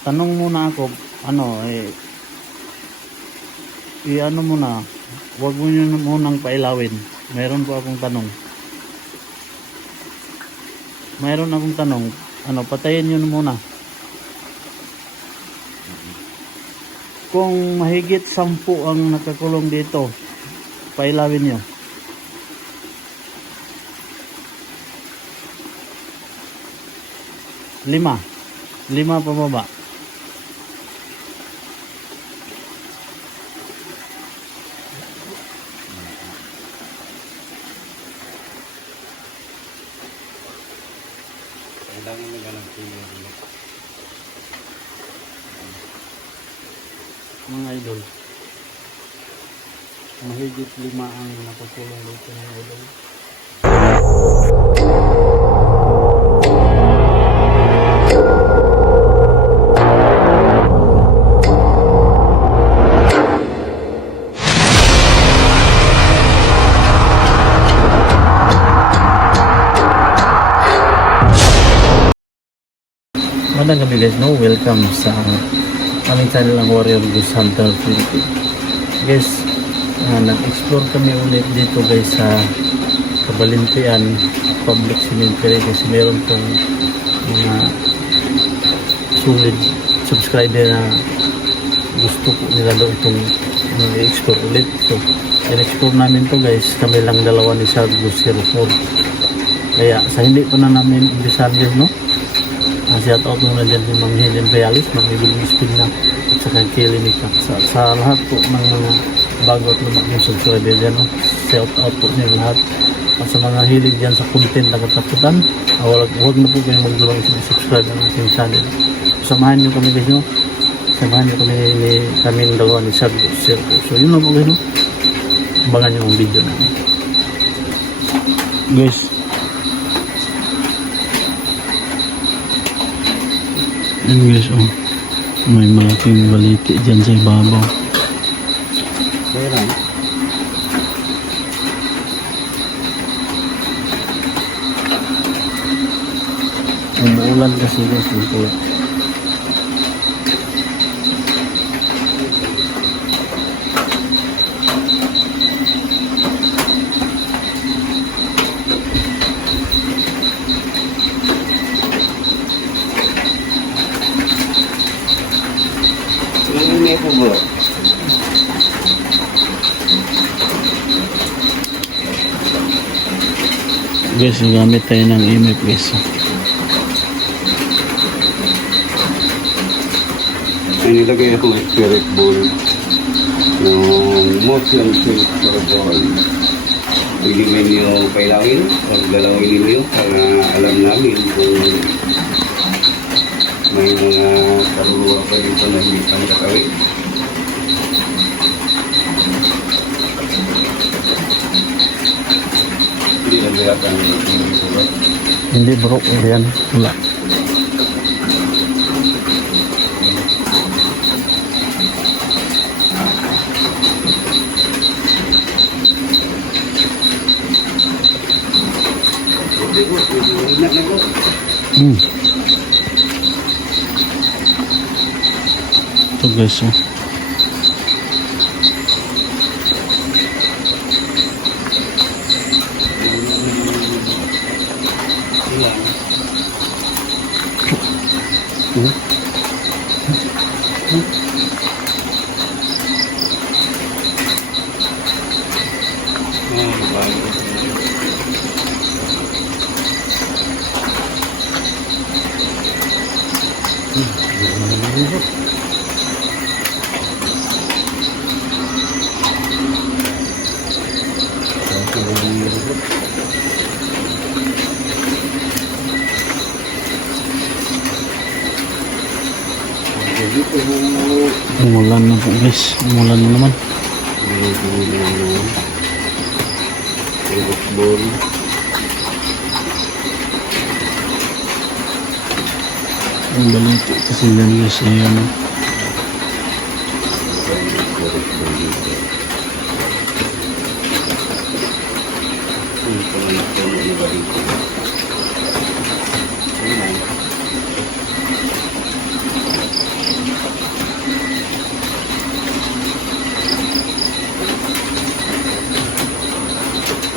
Tanong muna ako, i-ano muna, huwag mo nyo munang pailawin. Mayroon po akong tanong. Patayin nyo muna. Kung mahigit 10 ang nakakulong dito, pailawin nyo. 5 pababa. Mga idol, mahigit 5 ang nakukulong dito mga idol. Magandang gabi guys, welcome sa aming channel ang Warrior Ghost Hunter Philippines. Guys, nag-explore kami ulit dito guys sa Kabalintian Public Cemetery kasi meron pong mga solid subscriber na gusto po nila daw itong i-explore ulit. So, in-explore namin to guys, kami lang dalawa ni Sargo 04. Kaya sa hindi pa na namin umpisan guys, no? Shout out muna dyan si Ma'am Helen Reales, Ma'am Evelyn Espina at saka Kelly Nika. Sa lahat po ng mga bago at lumang subscriber dyan, no? Shout out po niyo lahat. At sa mga hilig dyan sa content na katakutan, huwag na po kayo magdulong subscribe ng ating channel. Samahan nyo kami guys, no? Samahan nyo kaming dalawa ni Sargo 04. So yun na po guys, no? Abangan nyo ang video namin guys. Ayan guys, may malaking baliti dyan sa ibabaw. Umuulan kasi guys dito. Guys, gamit tayo ng EMF guys. Nilagay ako ng spirit ball ng motion spirit ball. Hindi mo nyo kailangan pag dalawin nyo para alam namin kung may mga kaluluwa pa dito na hindi pang kakawin. Hindi na bilatan Hindi bro, yan. Wala. Ito guys, umulan na po guys, umulan na naman. Ang baliti kasi yan guys, ayan.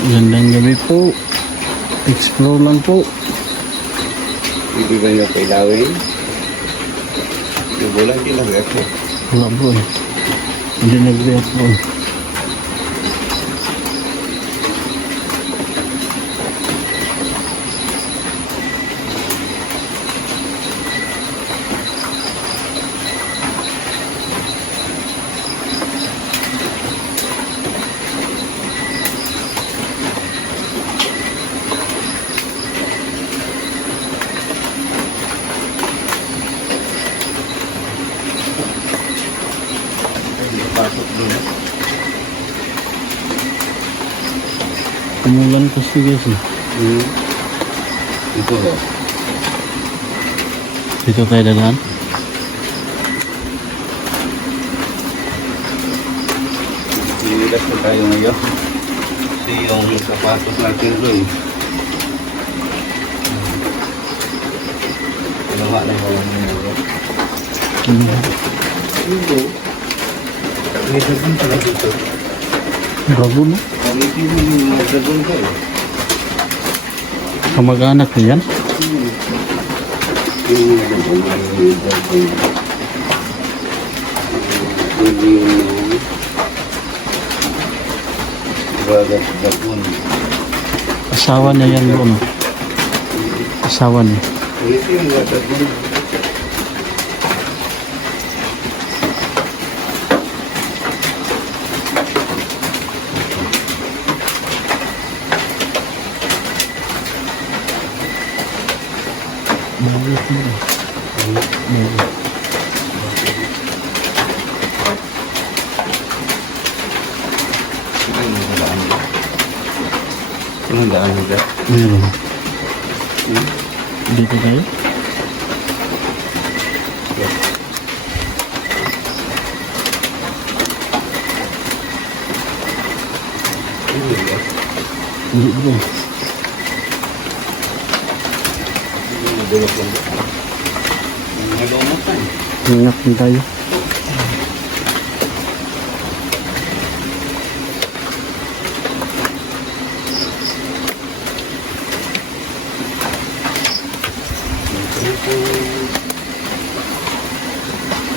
Gandang gabi po. Explore lang po. Hindi ba nyo kailawin? Yung bulan, hindi lang ako. Wala po eh. Hindi nag-react po. Pasok dun. Umulan kasi guys eh. Ito ho. Dito tayo dadaan. Sinilas na tayo ngayon. Kasi yung sapatos natin doon. Ginawa na ko lang ngayon. Ito. May dagun pala dito. Bago no? Pamiti mo yung mga dagun ka eh. Kamag-anak niyo yan? Yung mga dagun ay yung dagun. Hindi yung bagat dagun. Asawa niya yan doon. No? Asawa niya. Ito yung bagat dagun. Bawit mo. Bawit. Anong daan nila? Meron. Dito tayo? Hindi bro. Ingat din tayo.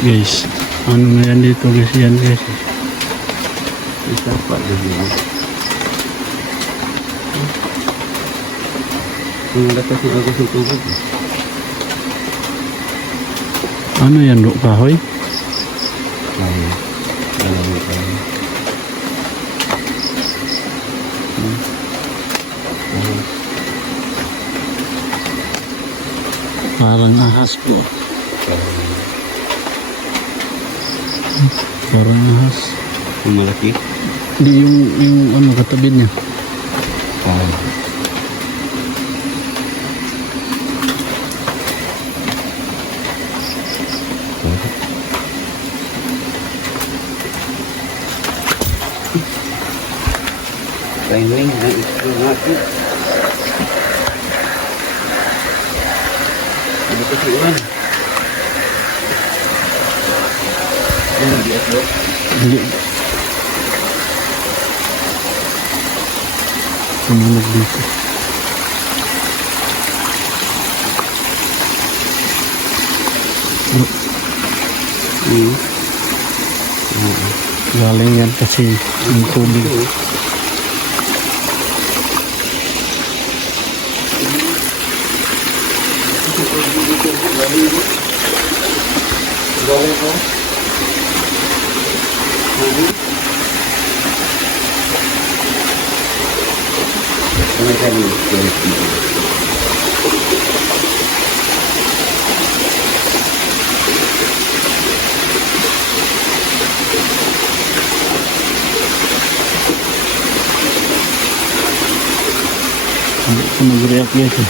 Guys, ano na yan dito guys, yan guys. Isa pa din yun. Ang lakas ng agos ng tubig. Ano yan, kahoy? Ay, alam mo tayo. Parang ahas po. Parang ahas. Yung malaki? Hindi yung ano, katabi niya. Timing na ito natin. Ano ko si Iwan? Ano di ako? Hindi. Tumunog dito. Galing yan kasi yung tubig. Galing ko? Ano kami? Hindi ko nag-react guys eh.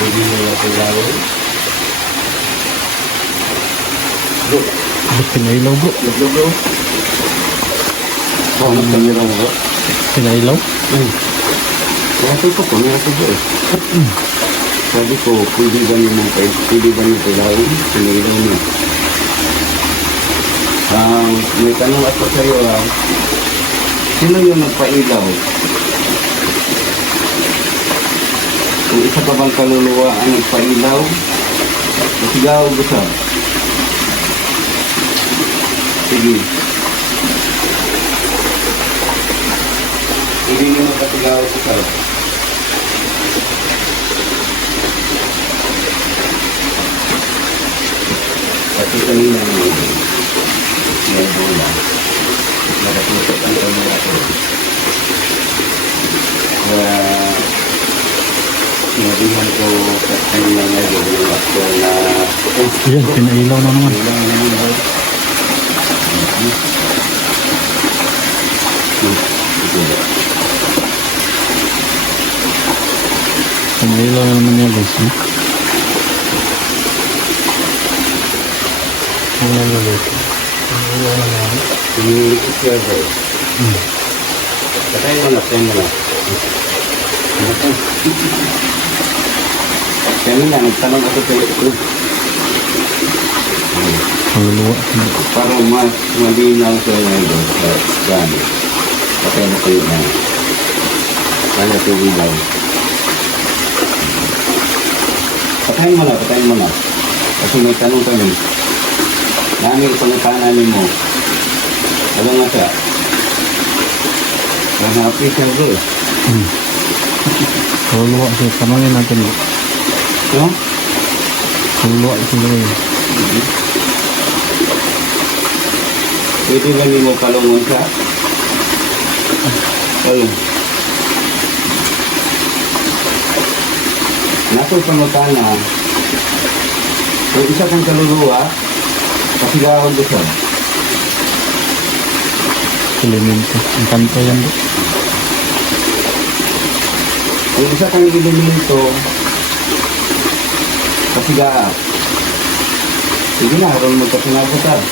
Hindi mo na kailangan. Bro, Ba't pinailaw bro? bro. Bakit kamera mo bro? Pinailaw? Kasi ko po, meron ko bro. Sabi ko, pwede ba niyo kailangan? Pinailaw niyo. May tanong ako sa iyo, sino yung nagpailaw? Kung isa ka bang kaluluwa ang nagpailaw, masigaw gusto. Sige. Hindi nyo magkasigaw gusto. Kasi kanina may bola. Nakatutok ang kamera ko. Kaya sinabihan ko kanina ngayon yung actual na Yan, pinailaw na naman. ilang naman ba? Ito ba? Pinailaw na naman yan guys. No? Pinailaw na guys. Pinailaw na naman. Pinilikit siya ba? Patayin mo na, patayin mo na. Kanina, nagtanong ako sa ito. Kaluluwa. Para mas malinaw sa inyo sa gani. Patay na kayo na. Kaya tubig lang. Patayin mo na, patayin mo na. Kasi may tanong kami. Namin pangitanan mo. Alam nga siya. Nahapi siya bro. Kaluluwa siya. Tanongin natin. No? Kaluluwa siya guys. Pwede ba niyo mo palungon siya? Palung. Nako'y pangutana. Kung isa kang kaluluwa, pasigawan ko siya. Elemento. Ang kanto yan bro. Kung isa kang elemento, pasigawan. Sige na, harong mo kapinabutan.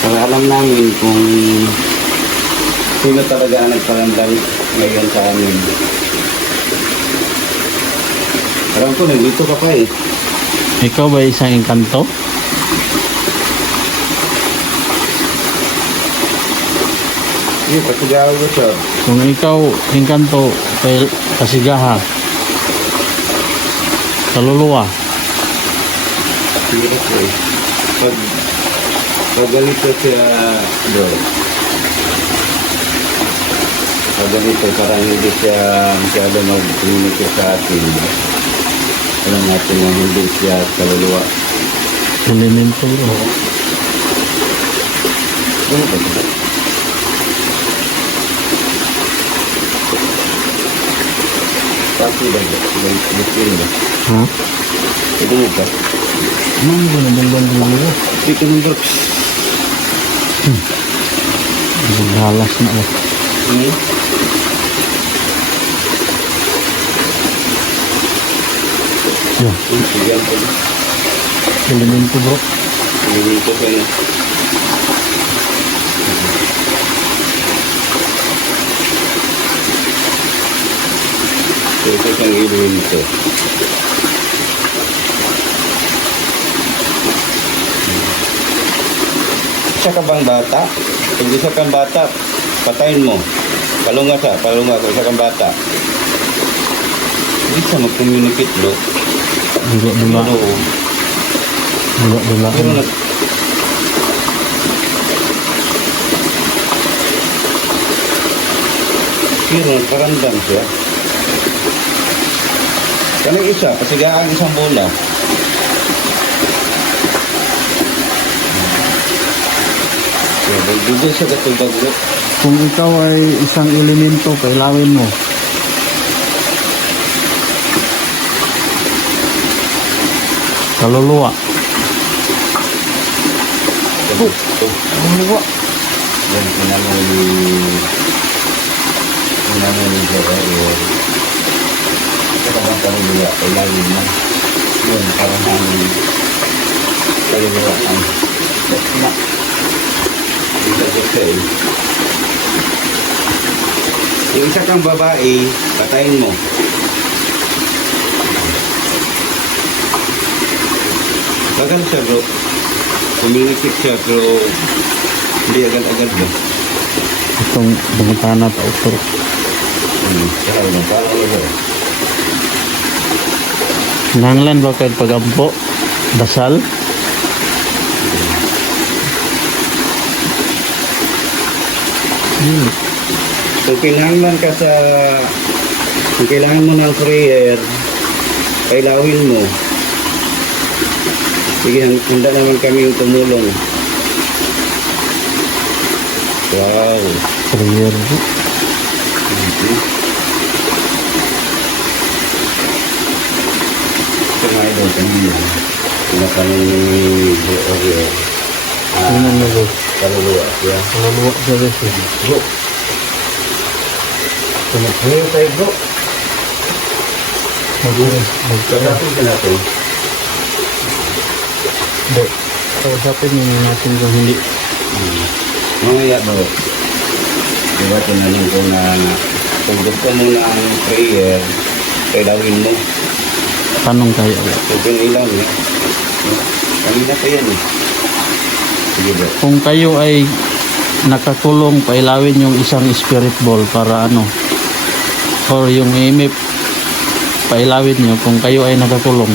Para alam namin kung sino talaga ang nagparamdam ngayon sa amin. Alam ko, nandito ka pa eh. Ikaw ba isang engkanto? Hindi, pasigawan ko siya. Kung ikaw engkanto, kay kasigaha. Kaluluwa. Hirap ko eh. Pag ganito siya, bro. Pag ganito, parang hindi siya masyado mag-communicate sa atin. Alam natin na hindi siya kaluluwa. Elemento bro. Ano ba ito? Pati ba ito? Bukin ba? Ha? Ito mo ba? Ano mo na bang kaluluwa? Ito mo ba? Halas na ako. Yan. Sige ako. Elemento bro. Hindi ko pa na. Ito siyang iluwin ito. Isa ka bang bata? Pag isa kang bata, patayin mo. Palunga siya, palunga kung isa kang bata. Hindi siya mag-communicate, bro. Dula-dula. Oo. Dula-dula. Pero nagparandam siya. Kanang isa, pasigaan isang bola. Bigyan siya katulad bro. Kung ikaw ay isang elemento, kailawin mo. Kaluluwa. Kaluluwa. Yan, pinamay ni Joel. Ito ka bang kaluluwa? Ilalim na. Yun, parang ang kaluluwa ang na. Isa ko siya eh. Yung isa kang babae, patayin mo. Tagal siya bro. Communicate siya pero hindi agad-agad ba? Itong bangtana pa utol. Saka na paano ba? Nanglan ba kayo pagampo? Dasal? Kung kailangan ka sa kung kailangan mo ng prayer, kailawin mo. Sige, handa naman kami yung tumulong. Wow. Prayer. Ito nga idol, kanina. Pinatanong ni Oreo. Tingnan mo guys. Kaluluwa siya. Kaluluwa siya guys. Bro. Ngayon tayo bro. Kasapin ka natin. Hindi. Kausapin mo natin kung hindi. Mamaya bro. Diba tinanong ko na kung gusto mo na ang prayer, kailawin mo. Tanong tayo. Kung ilaw niya. Kanina pa yan eh. Sige bro. Kung kayo ay nakakulong, pailawin yung isang spirit ball para ano, or yung imip, pailawin nyo kung kayo ay nakakulong.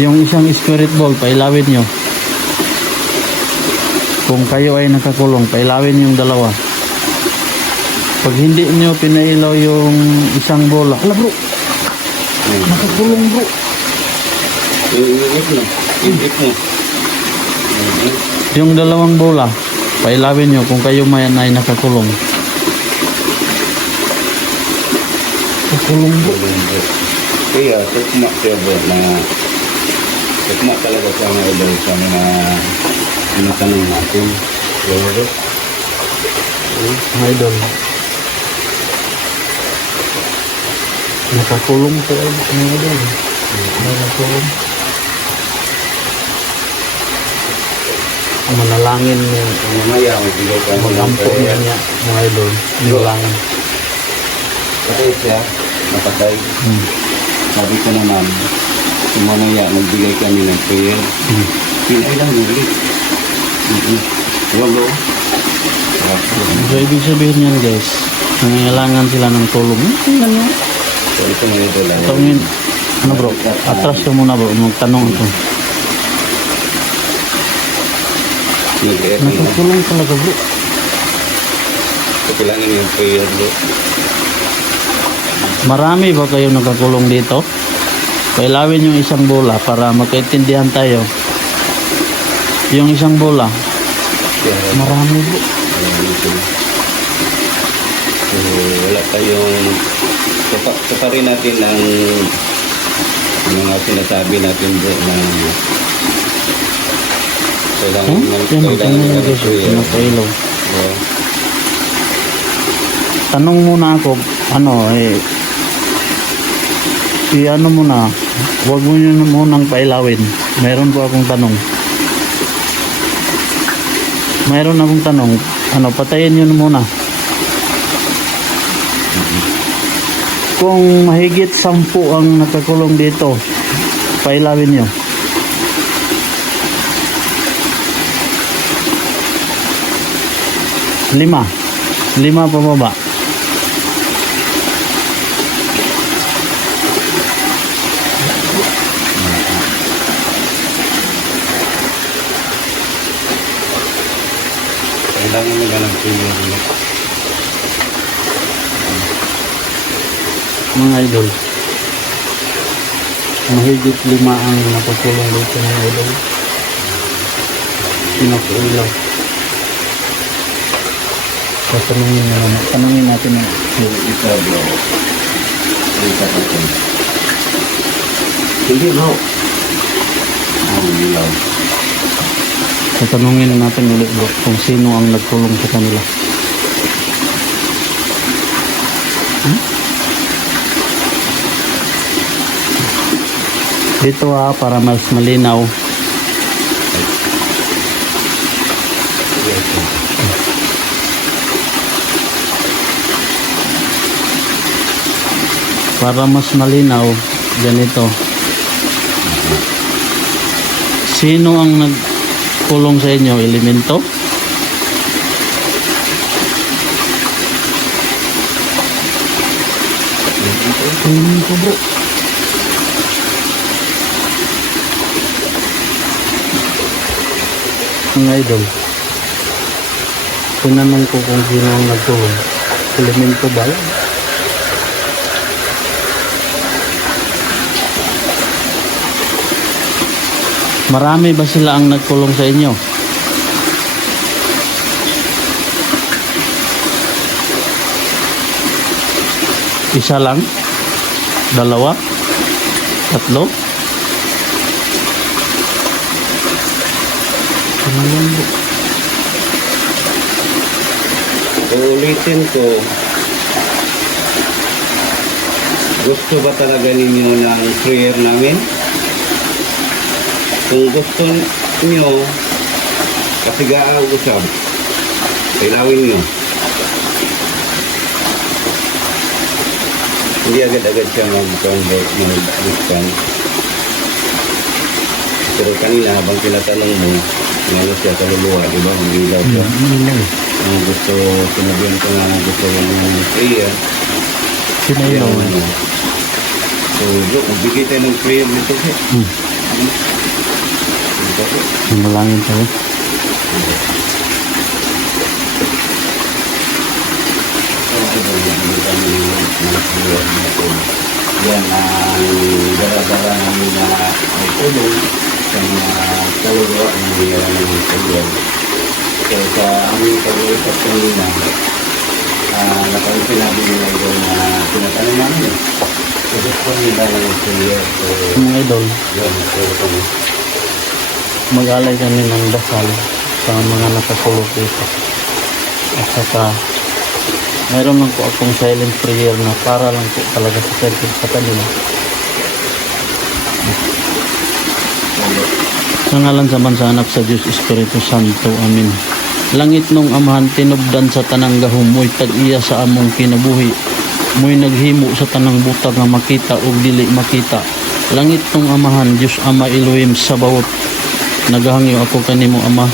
Yung isang spirit ball, pailawin nyo. Kung kayo ay nakakulong, pailawin yung dalawa. Pag hindi nyo pinailaw yung isang bola, ala bro, nakakulong bro. Iinip mo. Iinip mo. Yung dalawang bola, pailawin nyo kung kayo may ay nakakulong. Nakakulong bro. Kaya, tukma siya bro na tukma talaga sa mga idol sa mga tinatanong natin. Bro. Idol. Nakakulong po ay mga idol. Nakakulong. Manalangin mo. Mamaya, magbigay ka ng Magampo prayer. niya mga idol. Manalangin. Patay siya, napatay. Sabi ko naman, kung mamaya magbigay kami ng prayer, pinay lang ulit. Diba bro? So, ibig sabihin yan guys, nangailangan sila ng tulong. Tingnan nyo. So ito mga idol ay Tawagin, ano bro, atras ka muna bro, magtanong ito. mag-prayer na. Nakakulong talaga bro. So kailangan yung prayer bro. Marami ba kayo nakakulong dito? Pailawin yung isang bola para magkaintindihan tayo. Yung isang bola, Kaya, marami bro. so, wala tayong tuparin natin ang mga sinasabi natin bro na kailangan Yan, tingnan mo guys, pinapailaw. Yeah. Tanong muna ako, ano i-ano muna, huwag mo nyo munang pailawin. Meron po akong tanong. Mayroon akong tanong, ano, patayin nyo muna. Kung mahigit 10 ang nakakulong dito, pailawin nyo. Lima pababa. Kailangan nila ng prayer bro. Mga idol, mahigit 5 ang nakakulong dito mga idol. Pinapailaw. Tanungin natin na Isa bro. Isa pa ito. Hindi bro. Ang ilaw. tatanungin natin ulit bro kung sino ang nagkulong sa kanila. Dito para mas malinaw. Para mas malinaw, ganito. Sino ang nagkulong sa inyo? Elemento? Elemento bro. Mga idol, tinanong ko kung sino ang nagkulong. Elemento ba yan? Marami ba sila ang nagkulong sa inyo? Isa lang? Dalawa? Tatlo? Ano yan bro? Uulitin ko, gusto ba talaga ninyo ng prayer namin? Kung gusto niyo, kasigaan usap, ilawin niyo. Hindi agad-agad siya mag-convert, mag-Christian. Pero kanina habang tinatanong mo, ano siya kaluluwa, di ba? Magilaw siya. Ang gusto, sinabihan ko nga gusto ng prayer. Sinayaw. So, bro, magbigay tayo ng prayer nito siya. Manalangin tayo. Yan ang dala-dala namin na may tulong sa mga kaluluwa ng nangyayari ng tulong. So sa aming pag-uusap kanina, napansin namin nila doon na tinatanong namin. So gusto nila ng prayer. So Mga idol, yun, so mag-alay kami ng dasal sa mga nakakulong dito. At saka, mayroon lang po akong silent prayer na para lang po talaga sa kanila. Sa ngalan sa Mansa Anak sa Diyos Espiritu Santo. Amen. Langit nung amahan tinubdan sa tanang gahom, mo'y tag-iya sa among kinabuhi. Mo'y naghimo sa tanang butang nga makita o dili makita. Langit nung amahan, Diyos Ama Elohim sa bawat nagahangyo ako kanimo Ama.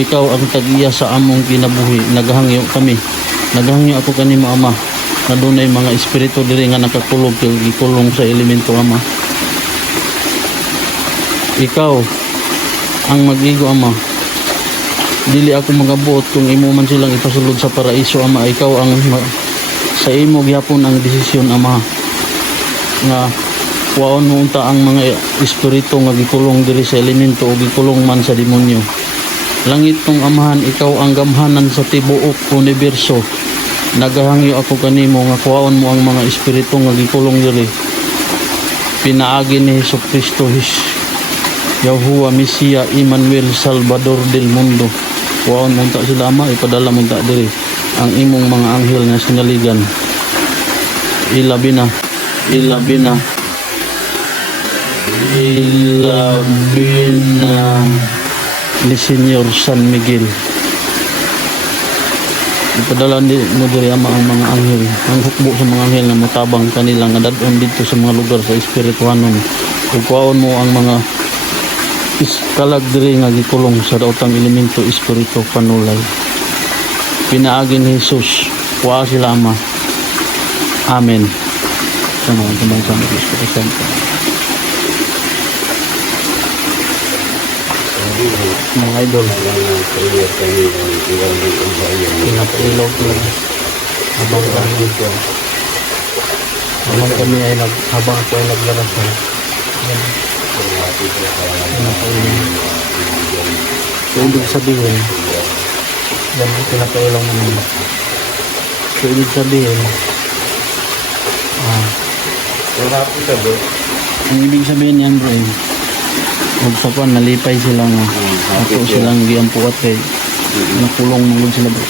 Ikaw ang tag-iya sa among kinabuhi. Nagahangyo kami. Nagahangyo ako kanimo Ama. Na dunay mga espiritu diri nga nakakulog gikulong sa elemento Ama. Ikaw ang magigo Ama. Dili ako magabuot kung imo man silang ipasulod sa paraiso Ama. Ikaw ang sa imo gyapon ang desisyon Ama. Nga waon mo unta ang mga espiritu nga gikulong diri sa elemento o gikulong man sa demonyo. Langit tong amahan, ikaw ang gamhanan sa tibuok universo. Nagahangyo ako kanimo nga kuwaon mo ang mga espiritu nga gikulong diri. Pinaagi ni Jesucristo, Yahuwah Mesia Emmanuel Salvador del Mundo. Kuwaon mo unta sila Ama, ipadala mo unta diri ang imong mga anghel nga sinaligan. Ilabina ni Senyor San Miguel. Ipadala mo diri Ama ang mga anghel, ang hukbo sa mga anghel na motabang kanila nga dadon dito sa mga lugar sa espirituhanon. Ug kuwaon mo ang mga iskalag diri nga gikulong sa daotang elemento espiritu panulay. Pinaagi ni Jesus, kuha sila Ama. Amen. Sama sa Espiritu Santo. Mga idol, pinapailaw ko lang habang kami dito. Habang kami ay habang ako ay nagdarasal. Pinapailaw. So, ibig sabihin, yan, pinapailaw naman. So, ibig sabihin, ang ibig sabihin yan bro, huwag sa pan, nalipay sila nga. Ato silang giampuat kay nakulong mangod sila bro.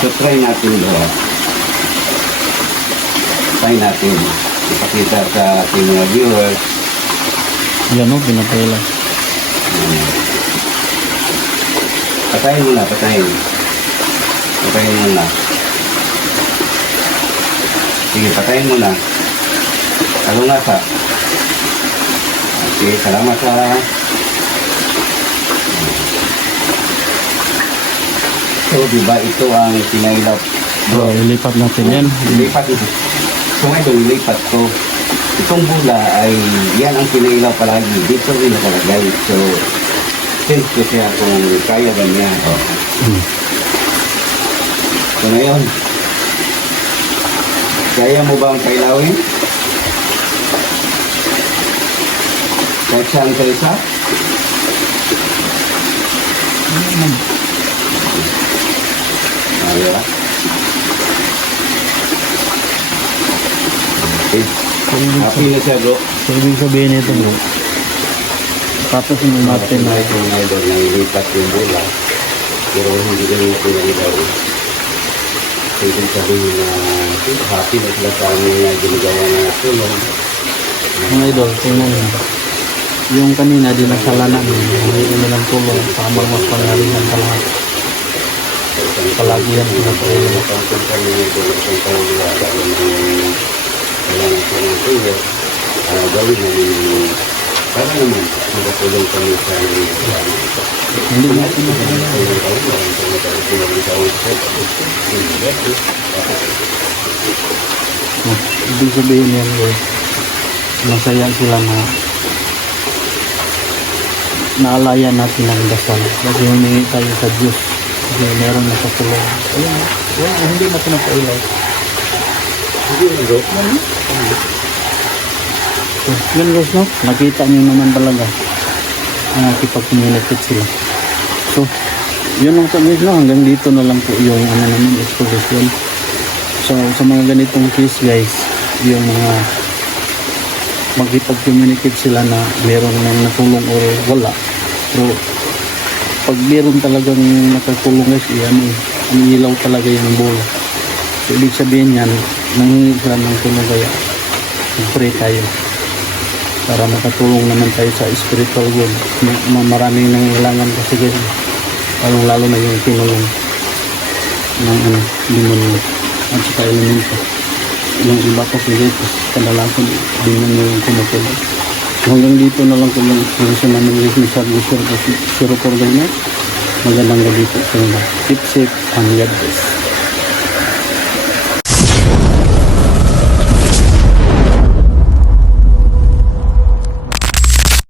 So try natin bro. Try natin. Ipakita sa ating mga viewers. Yan o, pinapailaw. Patayin mo na, patayin. Patayin mo na. Sige, patayin mo na. kalungasa. Okay, salamat ha. So, di ba ito ang pinailap? So, ilipat natin yan. Ilipat ito. So, ngayon, ilipat ko. Itong bula ay, yan ang pinailaw palagi. Dito rin nakalagay. So, sense ko siya kung kaya ba niya. So, ngayon, kaya mo ba ang pailawin? Kahit saan sa isa? Kaya. Okay. Happy na siya, bro. So, ibig sabihin nito bro, tapos yung natin na ito. Kung idol na ilipat yung bola, pero hindi ganyan ito na ilaw. So, ibig sabihin na happy na sila sa amin na ginagawa na tulong. Mga idol, tingnan mo. Yung kanina, dinasalanan mo. Hindi nilang tulong sa habang mas pangalihan sa lahat. Palagi yan pinatulong. Kung kami nagdulog kung kami wala ng kailangan ko ng tulong, gawin namin para naman makatulong kami sa Hindi natin ibig sabihin yan bro, masaya sila na naalayan natin ang dasal kasi humingi tayo sa Diyos kasi meron na sa tulong. Ayun, hindi na pinapailaw. So, yun guys, no? Nakita nyo naman talaga nakipag-communicate sila. So, yun lang po guys, no? Hanggang dito na lang po yung naman exposition. So, sa mga ganitong case guys, yung mga magkipag-communicate sila na meron nang natulong o wala. Pero, pag meron talagang nakatulong guys, ang ilaw talaga yung bola. So, ibig sabihin yan, nanghingi sila ng tulong kaya mag-pray tayo para makatulong naman tayo sa spiritual world. Maraming nangailangan kasi guys, lalo na yung tinulong ng demonyo at saka elemento. Yung iba kasi guys, kadalasan demonyo yung tumutulong. So, hanggang dito na lang kung yung explanation namin guys ni Sir Corday na. Magandang gabi po sa inyo. Keep safe and God bless.